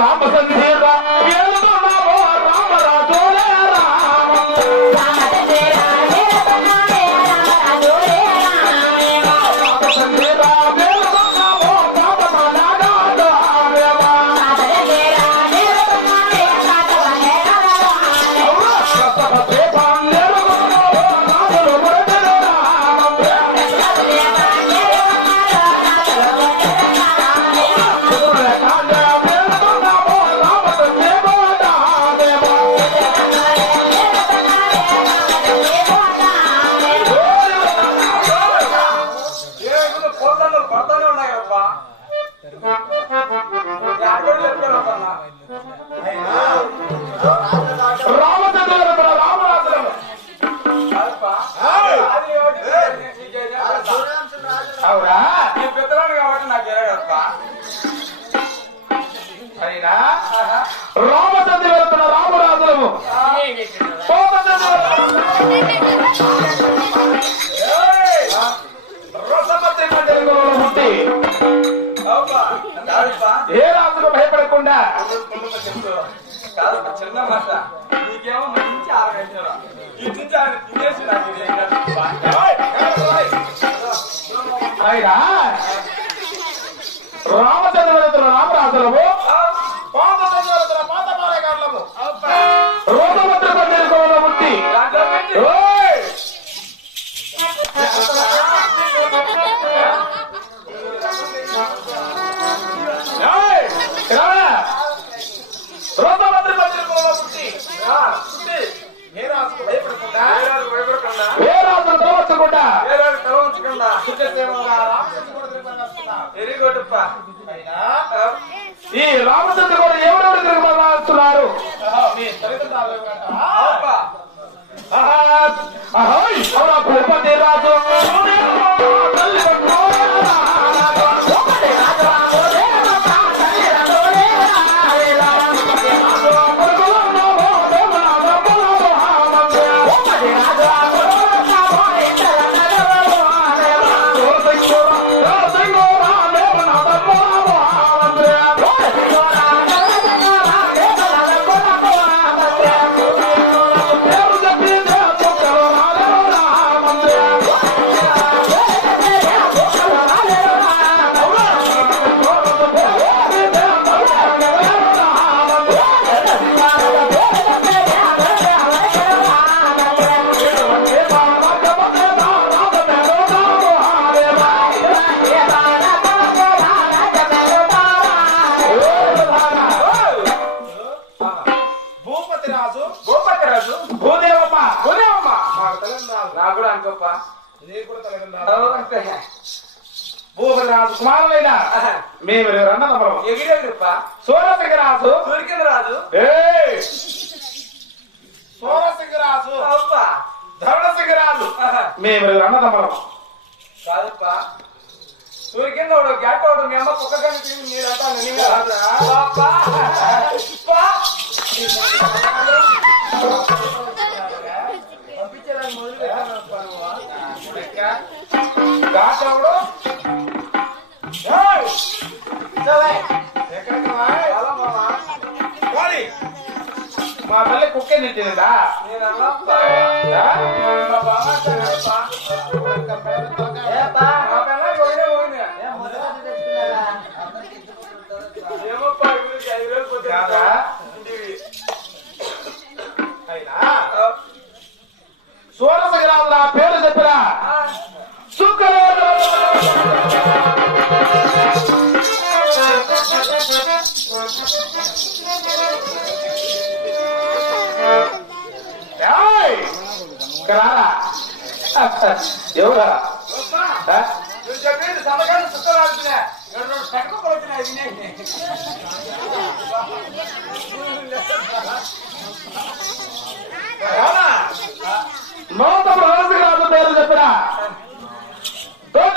I'm a కదా ఈ పెద్దలాడు కాబట్టి నాకు ఎరగస్తా అయినా రామచంద్ర వెళ్తున్న రామరాజులము. రసమతి మండలంలో ఉంటే ఏ రాజుకు భయపడకుండా. చిన్న మాట ఆయన రామచంద్రవరతుల రామరాజులము రామచంద్ర కూడా ఎవరు ఎగిరెగిరిప్ప సోమసింగరాజు దుర్గరాజు సోమసింగరాజు ధవళసింగరాజు మేము అన్నదమ్మలం కాదప్ప సూర్య కింద ఒక అమ్మ కుక్క కానీ తిని మీరంతా నేను పంపించడానికి ఘాట్ ఎవడు మా పిల్ల కుక్కే నింటిందా ఎవరా నూత ప్రవేశ కాదు? పేరు చెప్పిన. తోట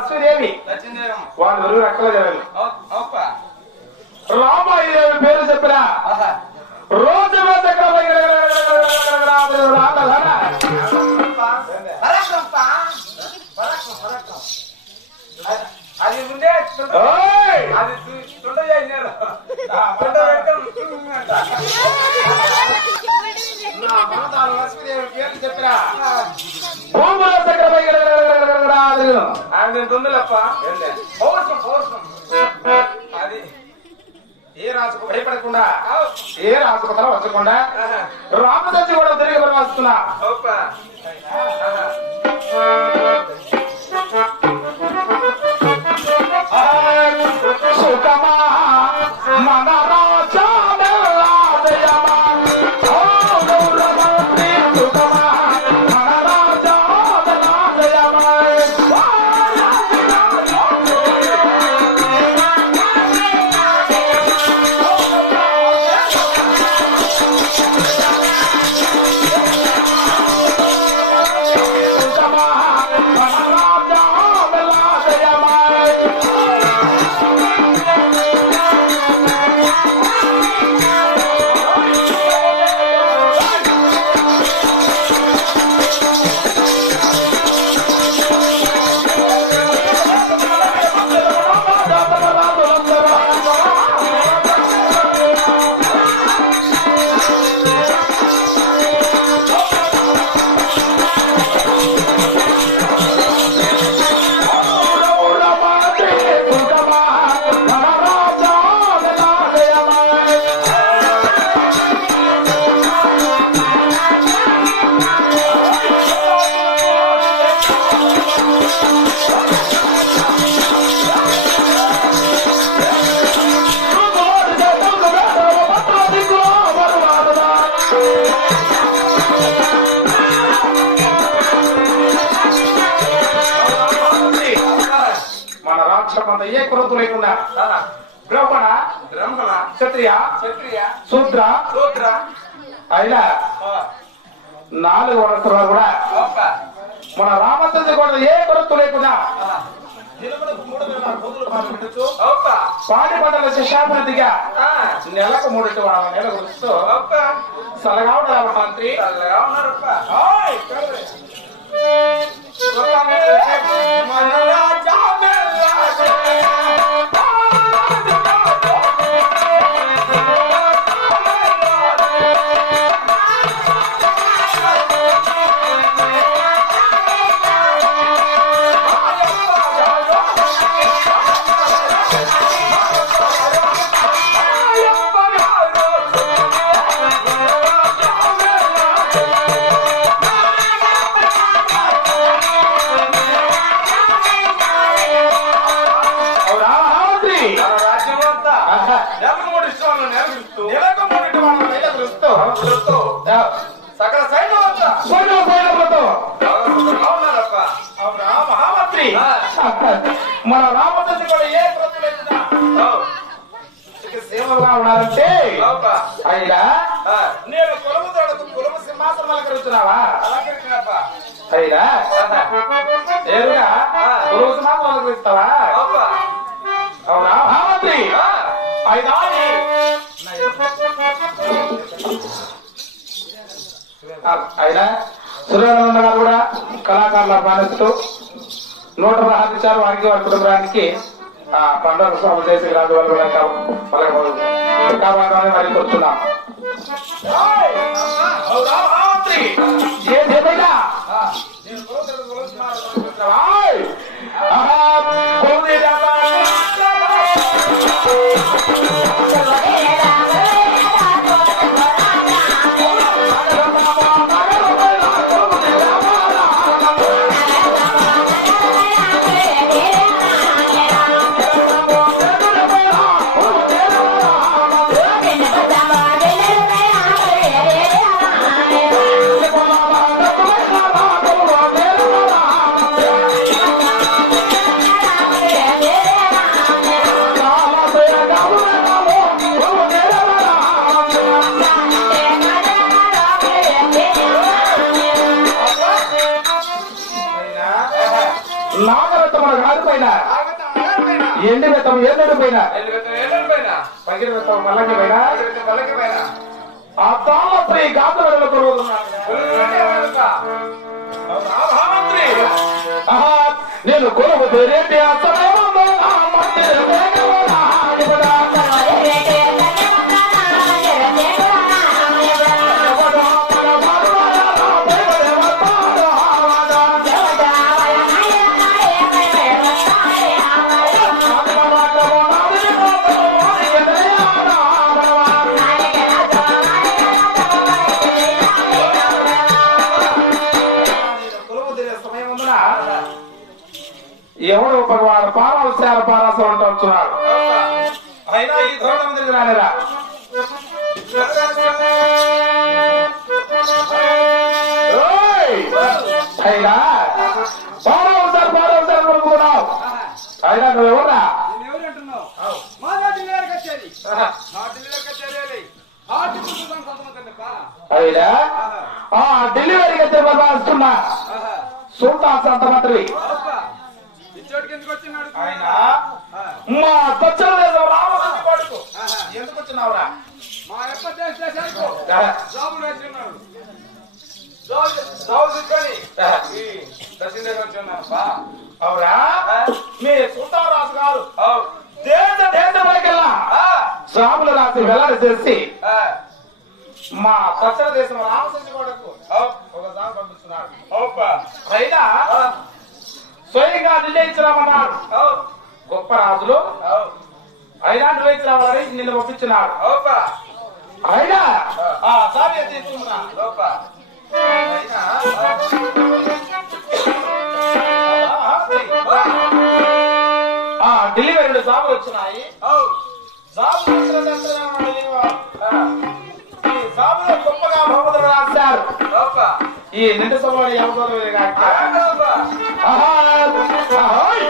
లక్ష్మీదేవి వాళ్ళు రెక్కల అప్ప రామాయి దేవి పేరు చెప్పిన ఆహా రోజు అది ముందే అది తుండ పెట్టుకొని ఆయన తుండలప్ప పౌరుషం పౌరుషం అది ఏ రాజుకు భయపడకుండా ఆవ్. ఏ రాసుకుంటారో వచ్చకుండా ఆహా. రామదర్శి కూడా తిరిగి పరిమాస్తున్నా అప్ప ఆహా. సుఖమా మన మన రాక్షసంత ఏ కొరత లేకుండా ఆహా. బ్రాహ్మణ బ్రహ్మణ క్షత్రియ క్షత్రియ శూద్ర శూద్ర అయినా ఆ. నాలుగు వరసలు కూడా అప్ప మన రామచంద్ర కూడా ఏ కొరత లేకుండా ఆహా. నిలబడకు మూడు వేల రోజులు పంపించు అప్ప పాడి పంటల శిష్యాభివృద్ధిగా ఆ. నెలకు మూడింటి వాళ్ళ నెల గురుస్తూ అప్ప సలగా ఉండాలి మంత్రి చల్లగా ఉన్నారప్ప సకల సైన్యం అంతా సోదర సైనికులతో బాగా ఉన్నారప్ప అవునా? మహామంత్రి. మన రామచంద్ర కూడా ఏ సేవలుగా ఉన్నారంటే? ఆ. నేను కొలుము తోడకు కొలుము సింహాసనం అయినా? ఆహా. నేరుగా మాత్రం ఇస్తావా అప్ప అవునా? మహామంత్రి. అయినా అయినా సూర్యనారాయణ గారు కూడా కళాకారుల బాధ్యతతో నూట పదహారు వారికి వారి కుటుంబానికి ఆ పండుగ స్వామి చేసి రాజు వాళ్ళు మరి కూర్చున్నాం ఎండి బెత్తం ఏదడు పైన. పగిరి బెత్తం మల్లకి పైన. ఆ మహామంత్రి ఆహా నేను నా ఎవడు భగవాన్ పారాలు సేర పారాసం అంటున్నాడు అబ్బా. అయినా ఈ ద్రోణ మందిరికి ఓయ్! అయినా? కొనుక్కున్నావు. అయినా నువ్వెవరా ఎవరు ఆ సంత మంత్రి ఆయన. మా దేశం రామరాజు కొడుకు ఆహా. ఎందుకు వచ్చినావురా మా. జాబులు దేశం వచ్చున్నావా అవురా? మీ సుల్తారాజు గారు దేశ రాసి వెల్లడి చేసి. మా దక్షిణ దేశం కొడుకు అవు ఒకసారి పంపిస్తున్నాడు అవుపా అయినా నిర్ణయించరామన్నాడు అవు గొప్ప రాజులు అయినా నిర్ణయించరామని నిన్ను పంపించినాడు అయినా సారి తీసుకున్నా డెలివరీ సాములు వచ్చినాయి గొప్పగా బహుమతులు రాశారు ఈ నిండు సభలో ఎవరు はい。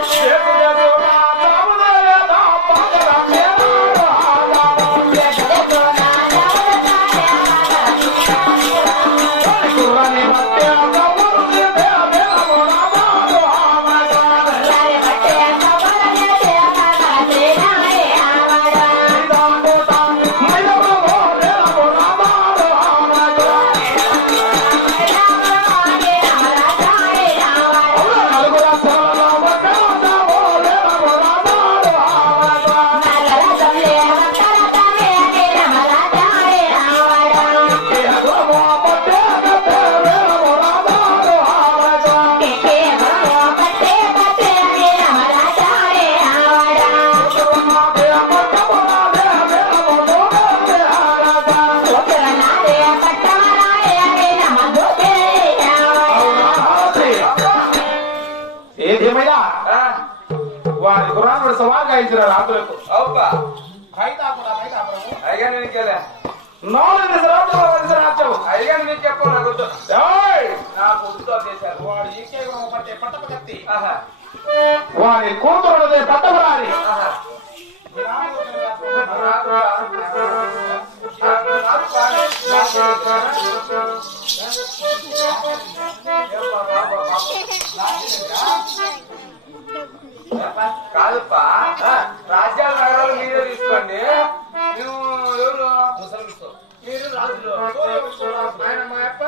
గురాన్ని సవాల్గా ఇచ్చిన రాత్రులకు అవుపా అయినా కూడా అయినా ప్రభు అయ్యా నేను ఇంకెళ్ళా నాలుగు రాత్రులు వలస రాజ్యం అయ్యా నీకు చెప్పు నాకు వద్దు ఏయ్! నాకు వద్దుతో చేశారు వాడు ఈకే గుణం పట్టే పట్టపు కత్తి ఆహా వారి కూతురున్నదే పట్టబరాలి ఆహా వినాయకుడు నాకు రా. రాజ్యాల నగరాలు మీరే తీసుకోండి. నువ్వు ఎవరు? మీరు రాజులు. ఆయన మా అప్ప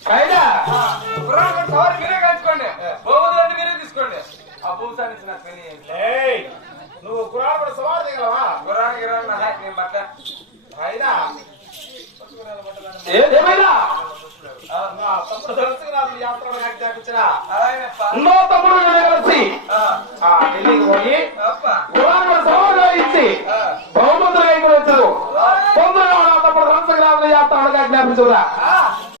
ఆయన ఆ.